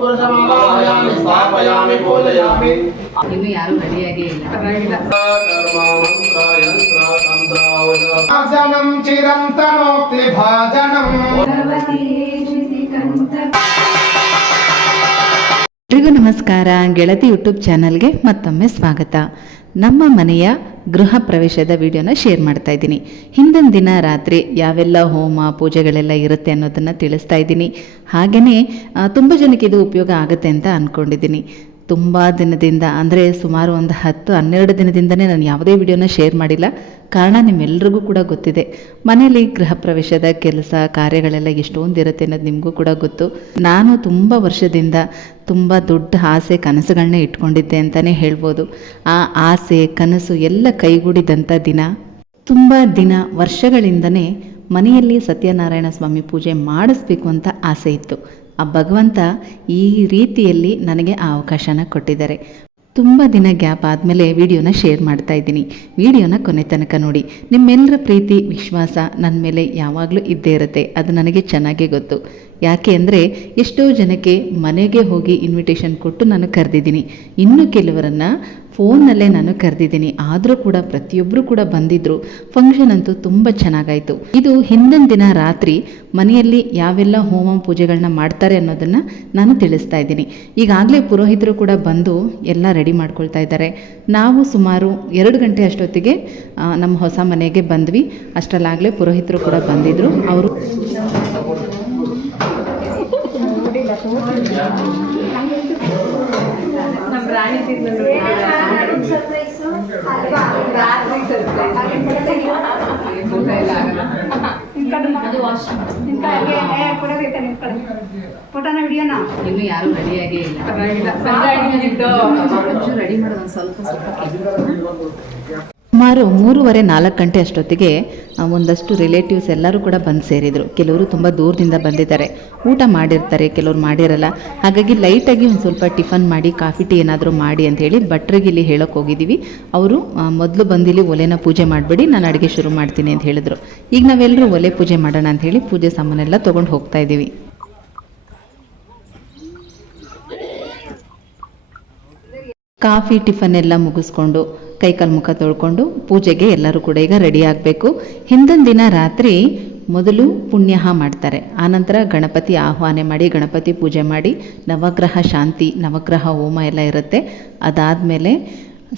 ವಾಸ್ತುಪುರುಷಮಾವಾಹಯಾಮಿ ಸ್ಥಾಪಯಾಮಿ ಪೂಜಯಾಮಿ ಇನ್ನು ಯಾರು ರೆಡಿಯಾಗೇ ಇಲ್ಲ ಕರ್ಮ ಮಂತ್ರ ಯಂತ್ರ ತಂತ್ರ ಔಷಧ ಭಾಜನಂ ಚಿರಂ ತನೋಕ್ತಿ ಭಾಜನಂ ಎಲ್ರಿಗೂ ನಮಸ್ಕಾರ ಗೆಳತಿ ಯೂಟ್ಯೂಬ್ ಚಾನಲ್ಗೆ ಮತ್ತೊಮ್ಮೆ ಸ್ವಾಗತ ನಮ್ಮ ಮನೆಯ ಗೃಹ ಪ್ರವೇಶದ ವಿಡಿಯೋನ ಶೇರ್ ಮಾಡ್ತಾ ಇದ್ದೀನಿ. ಹಿಂದಿನ ದಿನ ರಾತ್ರಿ ಯಾವೆಲ್ಲ ಹೋಮ ಪೂಜೆಗಳೆಲ್ಲ ಇರುತ್ತೆ ಅನ್ನೋದನ್ನು ತಿಳಿಸ್ತಾ ಇದ್ದೀನಿ. ಹಾಗೆಯೇ ತುಂಬ ಜನಕ್ಕೆ ಇದು ಉಪಯೋಗ ಆಗುತ್ತೆ ಅಂತ ಅಂದ್ಕೊಂಡಿದ್ದೀನಿ ತುಂಬ ದಿನದಿಂದ, ಅಂದರೆ ಸುಮಾರು ಒಂದು ಹತ್ತು, ಹನ್ನೆರಡು ದಿನದಿಂದನೇ ನಾನು ಯಾವುದೇ ವಿಡಿಯೋನ ಶೇರ್ ಮಾಡಿಲ್ಲ. ಕಾರಣ ನಿಮ್ಮೆಲ್ರಿಗೂ ಕೂಡ ಗೊತ್ತಿದೆ. ಮನೆಯಲ್ಲಿ ಗೃಹ ಪ್ರವೇಶದ ಕೆಲಸ, ಕಾರ್ಯಗಳೆಲ್ಲ ಎಷ್ಟೊಂದು ಇರುತ್ತೆ ಅನ್ನೋದು ನಿಮಗೂ ಕೂಡ ಗೊತ್ತು. ನಾನು ತುಂಬ ವರ್ಷದಿಂದ ತುಂಬ ದೊಡ್ಡ ಆಸೆ ಕನಸುಗಳನ್ನ ಇಟ್ಕೊಂಡಿದ್ದೆ ಅಂತಲೇ ಹೇಳ್ಬೋದು. ಆ ಆಸೆ, ಕನಸು ಎಲ್ಲ ಕೈಗೂಡಿದಂಥ ದಿನ. ತುಂಬ ದಿನ, ವರ್ಷಗಳಿಂದನೇ ಮನೆಯಲ್ಲಿ ಸತ್ಯನಾರಾಯಣ ಸ್ವಾಮಿ ಪೂಜೆ ಮಾಡಿಸ್ಬೇಕು ಅಂತ ಆಸೆ ಇತ್ತು. ಆ ಭಗವಂತ ಈ ರೀತಿಯಲ್ಲಿ ನನಗೆ ಆ ಅವಕಾಶನ ಕೊಟ್ಟಿದ್ದಾರೆ. ತುಂಬ ದಿನ ಗ್ಯಾಪ್ ಆದಮೇಲೆ ವಿಡಿಯೋನ ಶೇರ್ ಮಾಡ್ತಾ ಇದ್ದೀನಿ. ವಿಡಿಯೋನ ಕೊನೆ ತನಕ ನೋಡಿ. ನಿಮ್ಮೆಲ್ಲರ ಪ್ರೀತಿ, ವಿಶ್ವಾಸ ನನ್ನ ಮೇಲೆ ಯಾವಾಗಲೂ ಇದ್ದೇ ಇರುತ್ತೆ. ಅದು ನನಗೆ ಚೆನ್ನಾಗೇ ಗೊತ್ತು. ಯಾಕೆ ಅಂದರೆ ಎಷ್ಟೋ ಜನಕ್ಕೆ ಮನೆಗೆ ಹೋಗಿ ಇನ್ವಿಟೇಷನ್ ಕೊಟ್ಟು ನಾನು ಕರೆದಿದ್ದೀನಿ. ಇನ್ನು ಕೆಲವರನ್ನು ಫೋನ್ನಲ್ಲೇ ನಾನು ಕರೆದಿದ್ದೀನಿ. ಆದರೂ ಕೂಡ ಪ್ರತಿಯೊಬ್ಬರು ಕೂಡ ಬಂದಿದ್ದರು ಫಂಕ್ಷನ್ ಅಂತೂ ತುಂಬ ಚೆನ್ನಾಗಾಯಿತು. ಇದು ಹಿಂದಿನ ದಿನ ರಾತ್ರಿ ಮನೆಯಲ್ಲಿ ಯಾವೆಲ್ಲ ಹೋಮ ಪೂಜೆಗಳನ್ನ ಮಾಡ್ತಾರೆ ಅನ್ನೋದನ್ನು ನಾನು ತಿಳಿಸ್ತಾ ಇದ್ದೀನಿ. ಈಗಾಗಲೇ ಪುರೋಹಿತರು ಕೂಡ ಬಂದು ಎಲ್ಲ ರೆಡಿ ಮಾಡ್ಕೊಳ್ತಾ ಇದ್ದಾರೆ. ನಾವು ಸುಮಾರು ಎರಡು ಗಂಟೆ ಅಷ್ಟೊತ್ತಿಗೆ ನಮ್ಮ ಹೊಸ ಮನೆಗೆ ಬಂದ್ವಿ. ಅಷ್ಟರಲ್ಲಾಗಲೇ ಪುರೋಹಿತರು ಕೂಡ ಬಂದಿದ್ದರು ಅವರು ರಾಣಿ ಫೋಟೋನ ವಿಡಿಯೋನ ಇನ್ನು ಯಾರು ರೆಡಿಯಾಗೇ ಇಲ್ಲ. ರೆಡಿ ಮಾಡೋದು ಒಂದು ಸ್ವಲ್ಪ ಸ್ವಲ್ಪ ಸುಮಾರು ಮೂರುವರೆ ನಾಲ್ಕು ಗಂಟೆ ಅಷ್ಟೊತ್ತಿಗೆ ಒಂದಷ್ಟು ರಿಲೇಟಿವ್ಸ್ ಎಲ್ಲರೂ ಕೂಡ ಬಂದು ಸೇರಿದರು. ಕೆಲವರು ತುಂಬ ದೂರದಿಂದ ಬಂದಿದ್ದಾರೆ. ಊಟ ಮಾಡಿರ್ತಾರೆ, ಕೆಲವರು ಮಾಡಿರಲ್ಲ. ಹಾಗಾಗಿ ಲೈಟಾಗಿ ಒಂದು ಸ್ವಲ್ಪ ಟಿಫನ್ ಮಾಡಿ, ಕಾಫಿ, ಟೀ ಏನಾದರೂ ಮಾಡಿ ಅಂತ ಹೇಳಿ ಭಟ್ರಿಗೆ ಇಲ್ಲಿ ಹೇಳೋಕೆ ಹೋಗಿದ್ದೀವಿ. ಅವರು ಮೊದಲು ಬಂದಿಲ್ಲಿ ಒಲೆನ ಪೂಜೆ ಮಾಡಿಬಿಡಿ, ನಾನು ಅಡುಗೆ ಶುರು ಮಾಡ್ತೀನಿ ಅಂತ ಹೇಳಿದರು. ಈಗ ನಾವೆಲ್ಲರೂ ಒಲೆ ಪೂಜೆ ಮಾಡೋಣ ಅಂತ ಹೇಳಿ ಪೂಜೆ ಸಾಮಾನೆಲ್ಲ ತೊಗೊಂಡು ಹೋಗ್ತಾ ಇದ್ದೀವಿ. ಕಾಫಿ, ಟಿಫನ್ ಎಲ್ಲ ಮುಗಿಸ್ಕೊಂಡು ಕೈಕಾಲು ಮುಖ ತೊಳ್ಕೊಂಡು ಪೂಜೆಗೆ ಎಲ್ಲರೂ ಕೂಡ ಈಗ ರೆಡಿ ಆಗಬೇಕು. ಹಿಂದಿನ ದಿನ ರಾತ್ರಿ ಮೊದಲು ಪುಣ್ಯ ಮಾಡ್ತಾರೆ. ಆನಂತರ ಗಣಪತಿ ಆಹ್ವಾನ ಮಾಡಿ, ಗಣಪತಿ ಪೂಜೆ ಮಾಡಿ, ನವಗ್ರಹ ಶಾಂತಿ, ನವಗ್ರಹ ಹೋಮ ಎಲ್ಲ ಇರುತ್ತೆ. ಅದಾದಮೇಲೆ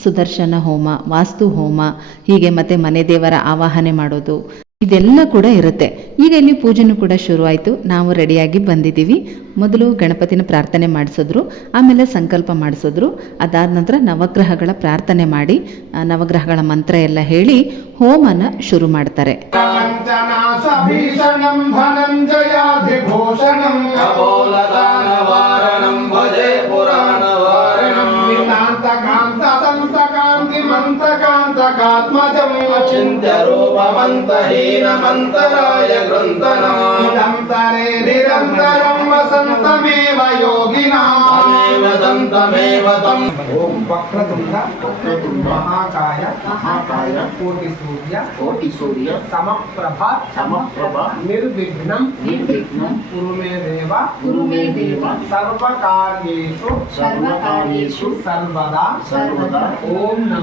ಸುದರ್ಶನ ಹೋಮ, ವಾಸ್ತು ಹೋಮ, ಹೀಗೆ ಮತ್ತು ಮನೆ ದೇವರ ಆವಾಹನೆ ಮಾಡೋದು. ಇದೆಲ್ಲ ಕೂಡ ಇರುತ್ತೆ. ಈಗ ಇಲ್ಲಿ ಪೂಜೆನೂ ಕೂಡ ಶುರುವಾಯಿತು. ನಾವು ರೆಡಿಯಾಗಿ ಬಂದಿದ್ದೀವಿ. ಮೊದಲು ಗಣಪತಿನ ಪ್ರಾರ್ಥನೆ ಮಾಡಿಸಿದ್ರು ಆಮೇಲೆ ಸಂಕಲ್ಪ ಮಾಡಿಸಿದ್ರು. ಅದಾದ ನಂತರ ನವಗ್ರಹಗಳ ಪ್ರಾರ್ಥನೆ ಮಾಡಿ ನವಗ್ರಹಗಳ ಮಂತ್ರ ಎಲ್ಲ ಹೇಳಿ ಹೋಮನ ಶುರು ಮಾಡ್ತಾರೆ. चिन्तरूपमन्तहीनमन्तराय गृन्तनान्तरे निरन्तरं वसन्तमेव योगिनामेव तम् ॐ वक्रतुण्ड महाकाय महाकाय कोटिसूर्य कोटिसूर्य समप्रभा समप्रभा निर्विघ्नं निर्विघ्नं देव देव सर्वकार्येषु सर्वकार्येषु सर्वदा सर्वदा ॐ नमः।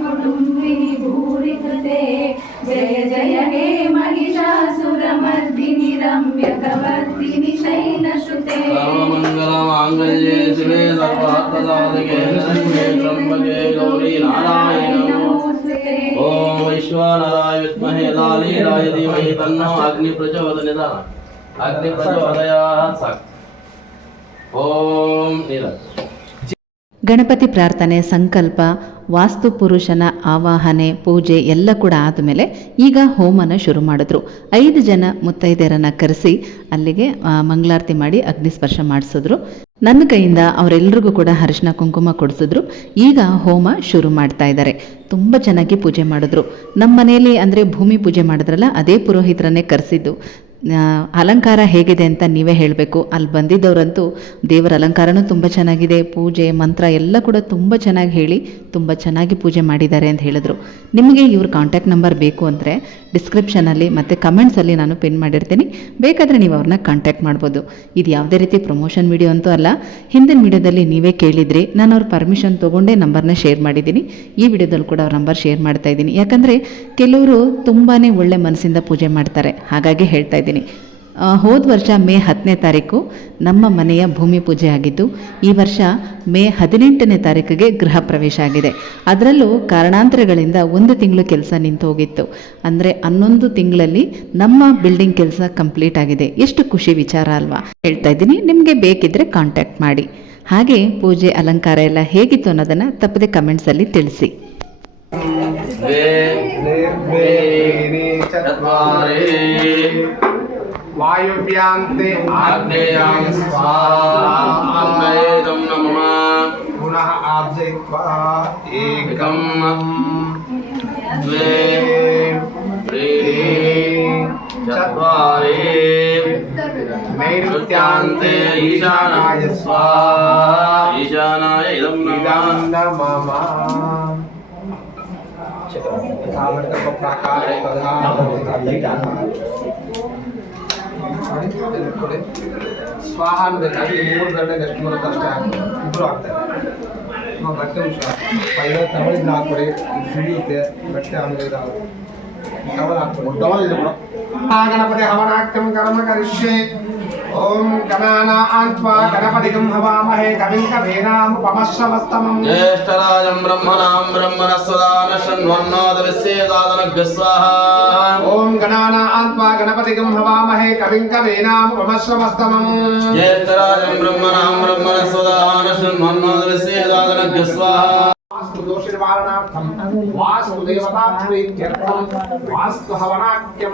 कृते जय जय हे महिषासुरमर्दिनि रम्यकवर्दिनि शैलश्रुते काममङ्गलमाङ्गल्ये शिवे सर्वार्थसाधके नरसिंहे त्र्यम्बके गौरी नारायणं। ॐ विश्वानराय विद्महे धीमहि तन्नो ಗಣಪತಿ ಪ್ರಾರ್ಥನೆ, ಸಂಕಲ್ಪ, ವಾಸ್ತು ಪುರುಷನ ಆವಾಹನೆ, ಪೂಜೆ ಎಲ್ಲ ಕೂಡ ಆದಮೇಲೆ ಈಗ ಹೋಮನ ಶುರು ಮಾಡಿದ್ರು. ಐದು ಜನ ಮುತ್ತೈದೆಯರನ್ನು ಕರೆಸಿ ಅಲ್ಲಿಗೆ ಮಂಗಳಾರತಿ ಮಾಡಿ ಅಗ್ನಿಸ್ಪರ್ಶ ಮಾಡಿಸಿದ್ರು. ನನ್ನ ಕೈಯಿಂದ ಅವರೆಲ್ಲರಿಗೂ ಕೂಡ ಅರಿಶಿನ ಕುಂಕುಮ ಕೊಡಿಸಿದ್ರು. ಈಗ ಹೋಮ ಶುರು ಮಾಡ್ತಾ ಇದ್ದಾರೆ. ತುಂಬ ಚೆನ್ನಾಗಿ ಪೂಜೆ ಮಾಡಿದ್ರು. ನಮ್ಮ ಮನೆಯಲ್ಲಿ ಅಂದರೆ ಭೂಮಿ ಪೂಜೆ ಮಾಡಿದ್ರಲ್ಲ, ಅದೇ ಪುರೋಹಿತರನ್ನೇ ಕರೆಸಿದ್ದು. ಅಲಂಕಾರ ಹೇಗಿದೆ ಅಂತ ನೀವೇ ಹೇಳಬೇಕು. ಅಲ್ಲಿ ಬಂದಿದ್ದವರಂತೂ ದೇವರ ಅಲಂಕಾರನೂ ತುಂಬ ಚೆನ್ನಾಗಿದೆ. ಪೂಜೆ, ಮಂತ್ರ ಎಲ್ಲ ಕೂಡ ತುಂಬ ಚೆನ್ನಾಗಿ ಹೇಳಿ ತುಂಬ ಚೆನ್ನಾಗಿ ಪೂಜೆ ಮಾಡಿದ್ದಾರೆ ಅಂತ ಹೇಳಿದ್ರು. ನಿಮಗೆ ಇವ್ರ ಕಾಂಟ್ಯಾಕ್ಟ್ ನಂಬರ್ ಬೇಕು ಅಂದರೆ ಡಿಸ್ಕ್ರಿಪ್ಷನಲ್ಲಿ ಮತ್ತು ಕಮೆಂಟ್ಸಲ್ಲಿ ನಾನು ಪಿನ್ ಮಾಡಿರ್ತೀನಿ. ಬೇಕಾದರೆ ನೀವು ಅವ್ರನ್ನ ಕಾಂಟ್ಯಾಕ್ಟ್ ಮಾಡ್ಬೋದು. ಇದು ಯಾವುದೇ ರೀತಿ ಪ್ರಮೋಷನ್ ವಿಡಿಯೋ ಅಂತೂ ಅಲ್ಲ. ಹಿಂದಿನ ವಿಡಿಯೋದಲ್ಲಿ ನೀವೇ ಕೇಳಿದ್ರಿ. ನಾನು ಅವ್ರ ಪರ್ಮಿಷನ್ ತೊಗೊಂಡೇ ನಂಬರ್ನ ಶೇರ್ ಮಾಡಿದ್ದೀನಿ. ಈ ವಿಡಿಯೋದಲ್ಲಿ ಕೂಡ ಅವ್ರ ನಂಬರ್ ಶೇರ್ ಮಾಡ್ತಾ ಇದ್ದೀನಿ. ಯಾಕಂದರೆ ಕೆಲವರು ತುಂಬಾ ಒಳ್ಳೆ ಮನಸ್ಸಿಂದ ಪೂಜೆ ಮಾಡ್ತಾರೆ. ಹಾಗಾಗಿ ಹೇಳ್ತಾ ಇದ್ದೀನಿ. ಹೋದ ವರ್ಷ ಮೇ ಹತ್ತನೇ ತಾರೀಕು ನಮ್ಮ ಮನೆಯ ಭೂಮಿ ಪೂಜೆ ಆಗಿದ್ದು, ಈ ವರ್ಷ ಮೇ ಹದಿನೆಂಟನೇ ತಾರೀಕಿಗೆ ಗೃಹ ಪ್ರವೇಶ ಆಗಿದೆ. ಅದರಲ್ಲೂ ಕಾರಣಾಂತರಗಳಿಂದ ಒಂದು ತಿಂಗಳು ಕೆಲಸ ನಿಂತು ಹೋಗಿತ್ತು. ಅಂದರೆ ಹನ್ನೊಂದು ತಿಂಗಳಲ್ಲಿ ನಮ್ಮ ಬಿಲ್ಡಿಂಗ್ ಕೆಲಸ ಕಂಪ್ಲೀಟ್ ಆಗಿದೆ. ಎಷ್ಟು ಖುಷಿ ವಿಚಾರ ಅಲ್ವಾ? ಹೇಳ್ತಾ ಇದ್ದೀನಿ, ನಿಮಗೆ ಬೇಕಿದ್ದರೆ ಕಾಂಟ್ಯಾಕ್ಟ್ ಮಾಡಿ. ಹಾಗೆ ಪೂಜೆ ಅಲಂಕಾರ ಎಲ್ಲ ಹೇಗಿತ್ತು ಅನ್ನೋದನ್ನು ತಪ್ಪದೆ ಕಮೆಂಟ್ಸಲ್ಲಿ ತಿಳಿಸಿ. वायुव्यान्ते आग्नेयां स्वाहान्वेदं नमः। पुनः आर्जयित्वा एकं द्वे त्रीणि चत्वारि नैऋत्यान्ते ईशानाय स्वाहा। ईशानाय इदं नमः। प्राकारे ಸಾವರ್ತಕಪ್ರಾಕಾರೇ ಸ್ವಾಹ ಅನ್ನಬೇಕಾಗಿ ಮೂರು ಗಂಟೆಗೆ ಎಷ್ಟು ಬರುತ್ತೆ ಅಷ್ಟೇ. ಇಬ್ರು ಹಾಕ್ತಾರೆ ನಾವು ಬಟ್ಟೆ ಹುಷಾರು ಪೈಲ ತವಳಿಂದ ಹಾಕ್ಬಿಡಿ ಸಿಡಿಯುತ್ತೆ. ಬಟ್ಟೆ ಆಮೇಲೆ ಇದಾಗುತ್ತೆ. ಟವಲ್ ಟವಲ್ ಇದೆ ಮೇಡಮ್ ಗಣಪತಿ ಹವನ ಕರ್ಮ ಕರಿಷ್ಯೆ ఓం గణానాత్వా గణపతిగం హవామహే కవిం కవేనాముపమశ్రవస్తమం జ్యేష్ఠరాజం బ్రహ్మణాం బ్రహ్మణస్వదాన షణ్వన్నోదవిశ్యేదాదనభ్య గస్వాహ ఓం గణానాత్వా గణపతిగం హవామహే కవిం కవేనాముపమశ్రవస్తమం జ్యేష్ఠరాజం బ్రహ్మణాం బ్రహ్మణస్వదాన షణ్వన్నోదవిశ్యేదాదనభ్య స్వాహ. వాస్తుదోషనివారణార్థం వాస్తు హవనాక్యం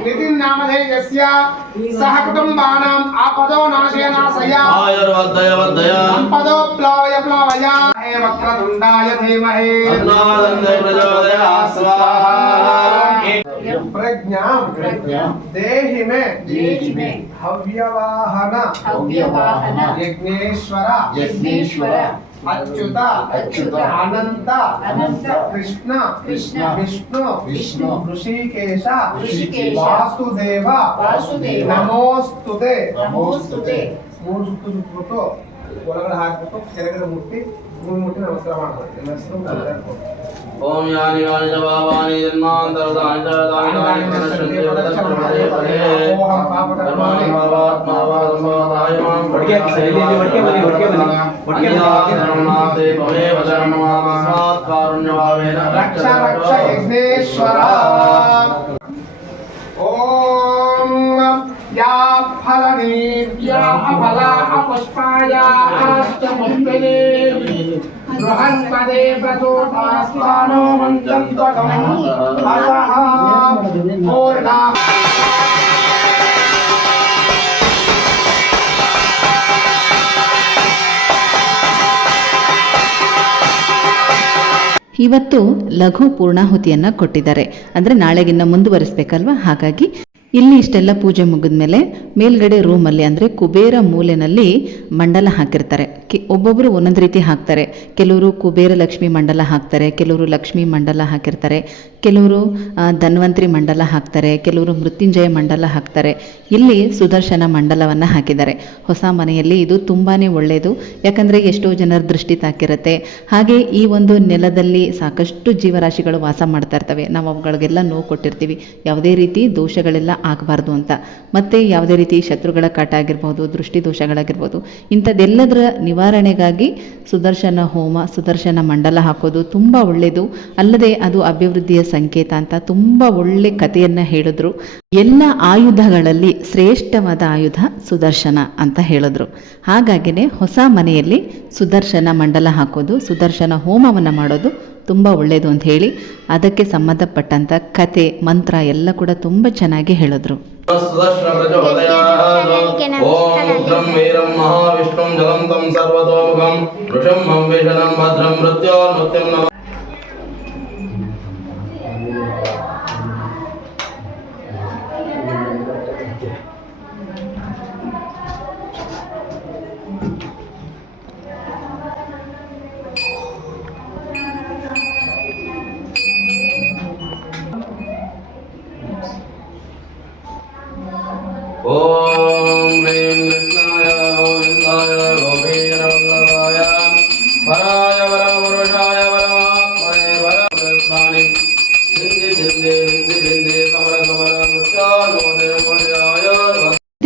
నితిన్ నామధేయస్య సహ కుటుంబానాం ఆపదో నాశయనాశయ ఆయుర్వద్దయవద్దయ సంపదో ప్లావయ ప్లావయ హే వక్రతుండాయ ధీమహే అన్నాదందయ ప్రజోదయ స్వాహ ప్రజ్ఞా దేహి మే దేహి మే హవ్యవాహన హవ్యవాహన యజ్ఞేశ్వర యజ్ఞేశ్వర అచ్యుత అచ్యుత అనంత అనంత కృష్ణ కృష్ణ విష్ణు విష్ణు ఋషికేశ ఋషికేశ వాసుదేవ వాసుదేవ నమోస్తుతే నమోస్తుతే. మూడు చుట్టూ చుట్టుతో ಒಳಗಡೆ ಹಾಕ್ಬೇಕು ಕೆಳಗಡೆ ಮುಟ್ಟಿ ಭೂಮಿ ಮುಟ್ಟಿ ನಮಸ್ಕಾರ ಮಾಡ್ಬೇಕು ఓం యాని గాని జవాబాని జన్మాంతరదాని జదాని దాని ప్రశ్నతే పదే పదే ధర్మాని భావాత్మా వాదమాదాయ మాం వడ్కే శైలి వడ్కే బలి వడ్కే బలి వడ్కే బలి ధర్మనాథే భవే వదర్మా తస్మాత్ రక్ష రక్ష యజ్ఞేశ్వర ఓం ఫలనీ ఫలా పుష్పాయా అష్టముంబినీ ಇವತ್ತು ಲಘು ಪೂರ್ಣಾಹುತಿಯನ್ನ ಕೊಟ್ಟಿದ್ದಾರೆ. ಅಂದ್ರೆ ನಾಳೆಗಿನ್ನ ಮುಂದುವರೆಸ್ಬೇಕಲ್ವಾ? ಹಾಗಾಗಿ ಇಲ್ಲಿ ಇಷ್ಟೆಲ್ಲ ಪೂಜೆ ಮುಗಿದ್ಮೇಲೆ ಮೇಲ್ಗಡೆ ರೂಮಲ್ಲಿ ಅಂದರೆ ಕುಬೇರ ಮೂಲೆನಲ್ಲಿ ಮಂಡಲ ಹಾಕಿರ್ತಾರೆ. ಕಿ ಒಬ್ಬೊಬ್ಬರು ಒಂದೊಂದು ರೀತಿ ಹಾಕ್ತಾರೆ. ಕೆಲವರು ಕುಬೇರ ಲಕ್ಷ್ಮಿ ಮಂಡಲ ಹಾಕ್ತಾರೆ, ಕೆಲವರು ಲಕ್ಷ್ಮಿ ಮಂಡಲ ಹಾಕಿರ್ತಾರೆ, ಕೆಲವರು ಧನ್ವಂತ್ರಿ ಮಂಡಲ ಹಾಕ್ತಾರೆ, ಕೆಲವರು ಮೃತ್ಯುಂಜಯ ಮಂಡಲ ಹಾಕ್ತಾರೆ. ಇಲ್ಲಿ ಸುದರ್ಶನ ಮಂಡಲವನ್ನು ಹಾಕಿದ್ದಾರೆ. ಹೊಸ ಮನೆಯಲ್ಲಿ ಇದು ತುಂಬಾ ಒಳ್ಳೆಯದು ಯಾಕಂದರೆ ಎಷ್ಟೋ ಜನರ ದೃಷ್ಟಿ ತಾಕಿರುತ್ತೆ. ಹಾಗೆ ಈ ಒಂದು ನೆಲದಲ್ಲಿ ಸಾಕಷ್ಟು ಜೀವರಾಶಿಗಳು ವಾಸ ಮಾಡ್ತಾ ಇರ್ತವೆ. ನಾವು ಅವುಗಳಿಗೆಲ್ಲ ನೋವು ಕೊಟ್ಟಿರ್ತೀವಿ. ಯಾವುದೇ ರೀತಿ ದೋಷಗಳೆಲ್ಲ ಆಗಬಾರ್ದು ಅಂತ. ಮತ್ತು ಯಾವುದೇ ರೀತಿ ಶತ್ರುಗಳ ಕಾಟ ಆಗಿರ್ಬೋದು ದೃಷ್ಟಿದೋಷಗಳಾಗಿರ್ಬೋದು, ಇಂಥದ್ದೆಲ್ಲದರ ನಿವಾರಣೆಗಾಗಿ ಸುದರ್ಶನ ಹೋಮ, ಸುದರ್ಶನ ಮಂಡಲ ಹಾಕೋದು ತುಂಬ ಒಳ್ಳೆಯದು. ಅಲ್ಲದೆ ಅದು ಅಭಿವೃದ್ಧಿಯ ಸಂಕೇತ ಅಂತ ತುಂಬ ಒಳ್ಳೆ ಕಥೆಯನ್ನು ಹೇಳಿದ್ರು. ಎಲ್ಲ ಆಯುಧಗಳಲ್ಲಿ ಶ್ರೇಷ್ಠವಾದ ಆಯುಧ ಸುದರ್ಶನ ಅಂತ ಹೇಳಿದ್ರು. ಹಾಗಾಗಿನೆ ಹೊಸ ಮನೆಯಲ್ಲಿ ಸುದರ್ಶನ ಮಂಡಲ ಹಾಕೋದು, ಸುದರ್ಶನ ಹೋಮವನ್ನು ಮಾಡೋದು ತುಂಬ ಒಳ್ಳೆಯದು ಅಂತ ಹೇಳಿ ಅದಕ್ಕೆ ಸಂಬಂಧಪಟ್ಟಂಥ ಕತೆ, ಮಂತ್ರ ಎಲ್ಲ ಕೂಡ ತುಂಬ ಚೆನ್ನಾಗಿ ಹೇಳಿದ್ರು.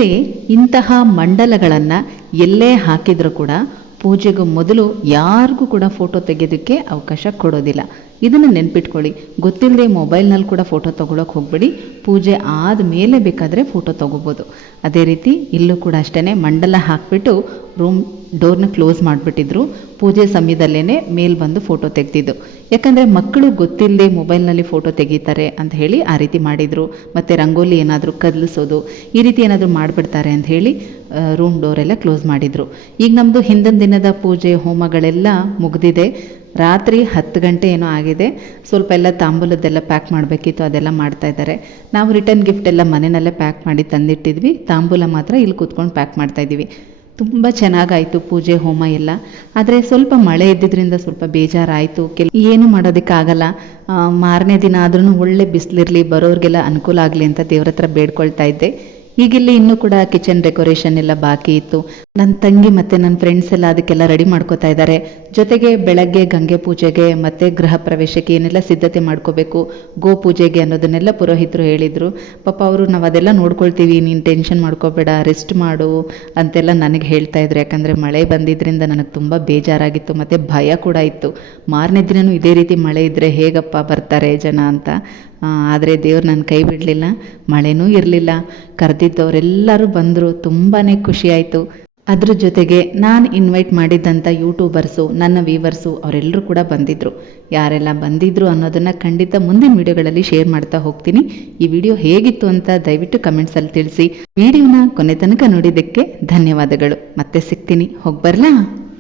ಮತ್ತೆ ಇಂತಹ ಮಂಡಲಗಳನ್ನು ಎಲ್ಲೇ ಹಾಕಿದರೂ ಕೂಡ ಪೂಜೆಗೂ ಮೊದಲು ಯಾರಿಗೂ ಕೂಡ ಫೋಟೋ ತೆಗೆಯೋದಕ್ಕೆ ಅವಕಾಶ ಕೊಡೋದಿಲ್ಲ. ಇದನ್ನು ನೆನ್ಪಿಟ್ಕೊಳ್ಳಿ. ಗೊತ್ತಿಲ್ಲದೆ ಮೊಬೈಲ್ನಲ್ಲಿ ಕೂಡ ಫೋಟೋ ತೊಗೊಳಕ್ಕೆ ಹೋಗಬೇಡಿ. ಪೂಜೆ ಆದಮೇಲೆ ಬೇಕಾದರೆ ಫೋಟೋ ತೊಗೋಬೋದು. ಅದೇ ರೀತಿ ಇಲ್ಲೂ ಕೂಡ ಅಷ್ಟೇ ಮಂಡಲ ಹಾಕಿಬಿಟ್ಟು ರೂಮ್ ಡೋರ್ನ ಕ್ಲೋಸ್ ಮಾಡಿಬಿಟ್ಟಿದ್ರು. ಪೂಜೆ ಸಮಯದಲ್ಲೇ ಮೇಲೆ ಬಂದು ಫೋಟೋ ತೆಗೆದಿದ್ದು. ಯಾಕಂದರೆ ಮಕ್ಕಳು ಗೊತ್ತಿಲ್ಲದೆ ಮೊಬೈಲ್ನಲ್ಲಿ ಫೋಟೋ ತೆಗೀತಾರೆ ಅಂತ ಹೇಳಿ ಆ ರೀತಿ ಮಾಡಿದರು. ಮತ್ತು ರಂಗೋಲಿ ಏನಾದರೂ ಕದಲಿಸೋದು, ಈ ರೀತಿ ಏನಾದರೂ ಮಾಡಿಬಿಡ್ತಾರೆ ಅಂತ ಹೇಳಿ ರೂಮ್ ಡೋರೆಲ್ಲ ಕ್ಲೋಸ್ ಮಾಡಿದರು. ಈಗ ನಮ್ಮದು ಹಿಂದಿನ ದಿನದ ಪೂಜೆ, ಹೋಮಗಳೆಲ್ಲ ಮುಗಿದಿದೆ. ರಾತ್ರಿ ಹತ್ತು ಗಂಟೆ ಏನೋ ಆಗಿದೆ. ಸ್ವಲ್ಪ ಎಲ್ಲ ತಾಂಬೂಲದ್ದೆಲ್ಲ ಪ್ಯಾಕ್ ಮಾಡಬೇಕಿತ್ತು, ಅದೆಲ್ಲ ಮಾಡ್ತಾ ಇದ್ದಾರೆ. ನಾವು ರಿಟರ್ನ್ ಗಿಫ್ಟ್ ಎಲ್ಲ ಮನೆಯಲ್ಲೇ ಪ್ಯಾಕ್ ಮಾಡಿ ತಂದಿಟ್ಟಿದ್ವಿ. ತಾಂಬೂಲ ಮಾತ್ರ ಇಲ್ಲಿ ಕೂತ್ಕೊಂಡು ಪ್ಯಾಕ್ ಮಾಡ್ತಾ ಇದ್ದೀವಿ. ತುಂಬ ಚೆನ್ನಾಗಾಯಿತು ಪೂಜೆ, ಹೋಮ ಎಲ್ಲ. ಆದರೆ ಸ್ವಲ್ಪ ಮಳೆ ಇದ್ದಿದ್ದರಿಂದ ಸ್ವಲ್ಪ ಬೇಜಾರಾಯಿತು. ಕೆಲ, ಏನು ಮಾಡೋದಕ್ಕಾಗಲ್ಲ. ಮಾರನೇ ದಿನ ಆದ್ರೂ ಒಳ್ಳೆ ಬಿಸಿಲಿರಲಿ, ಬರೋರಿಗೆಲ್ಲ ಅನುಕೂಲ ಆಗಲಿ ಅಂತ ದೇವ್ರ ಹತ್ರ ಬೇಡ್ಕೊಳ್ತಾ ಇದ್ದೆ. ಈಗಿಲ್ಲಿ ಇನ್ನೂ ಕೂಡ ಕಿಚನ್ ಡೆಕೋರೇಷನ್ ಎಲ್ಲ ಬಾಕಿ ಇತ್ತು. ನನ್ನ ತಂಗಿ ಮತ್ತು ನನ್ನ ಫ್ರೆಂಡ್ಸ್ ಎಲ್ಲ ಅದಕ್ಕೆಲ್ಲ ರೆಡಿ ಮಾಡ್ಕೋತಾ ಇದ್ದಾರೆ. ಜೊತೆಗೆ ಬೆಳಗ್ಗೆ ಗಂಗೆ ಪೂಜೆಗೆ ಮತ್ತು ಗೃಹ ಪ್ರವೇಶಕ್ಕೆ ಏನೆಲ್ಲ ಸಿದ್ಧತೆ ಮಾಡ್ಕೋಬೇಕು, ಗೋ ಪೂಜೆಗೆ ಅನ್ನೋದನ್ನೆಲ್ಲ ಪುರೋಹಿತರು ಹೇಳಿದರು. ಪಾಪ ಅವರು, ನಾವು ಅದೆಲ್ಲ ನೋಡ್ಕೊಳ್ತೀವಿ, ನೀನು ಟೆನ್ಷನ್ ಮಾಡ್ಕೋಬೇಡ ರೆಸ್ಟ್ ಮಾಡು ಅಂತೆಲ್ಲ ನನಗೆ ಹೇಳ್ತಾ ಇದ್ರು. ಯಾಕಂದರೆ ಮಳೆ ಬಂದಿದ್ದರಿಂದ ನನಗೆ ತುಂಬ ಬೇಜಾರಾಗಿತ್ತು, ಮತ್ತು ಭಯ ಕೂಡ ಇತ್ತು. ಮಾರನೇ ದಿನವೂ ಇದೇ ರೀತಿ ಮಳೆ ಇದ್ದರೆ ಹೇಗಪ್ಪ ಬರ್ತಾರೆ ಜನ ಅಂತ. ಆದರೆ ದೇವ್ರು ನನ್ನ ಕೈ ಬಿಡಲಿಲ್ಲ, ಮಳೆನೂ ಇರಲಿಲ್ಲ. ಕರೆದಿದ್ದವರೆಲ್ಲರೂ ಬಂದರು ತುಂಬಾ ಖುಷಿಯಾಯಿತು ಅದ್ರ ಜೊತೆಗೆ ನಾನು ಇನ್ವೈಟ್ ಮಾಡಿದ್ದಂಥ ಯೂಟ್ಯೂಬರ್ಸು ನನ್ನ ವೀವರ್ಸು ಅವರೆಲ್ಲರೂ ಕೂಡ ಬಂದಿದ್ದರು ಯಾರೆಲ್ಲ ಬಂದಿದ್ರು ಅನ್ನೋದನ್ನು ಖಂಡಿತ ಮುಂದಿನ ವಿಡಿಯೋಗಳಲ್ಲಿ ಶೇರ್ ಮಾಡ್ತಾ ಹೋಗ್ತೀನಿ. ಈ ವಿಡಿಯೋ ಹೇಗಿತ್ತು ಅಂತ ದಯವಿಟ್ಟು ಕಮೆಂಟ್ಸಲ್ಲಿ ತಿಳಿಸಿ. ವಿಡಿಯೋನ ಕೊನೆ ತನಕ ನೋಡಿದ್ದಕ್ಕೆ ಧನ್ಯವಾದಗಳು. ಮತ್ತೆ ಸಿಗ್ತೀನಿ. ಹೋಗ್ಬರ್ಲಾ ಬರಲಾ?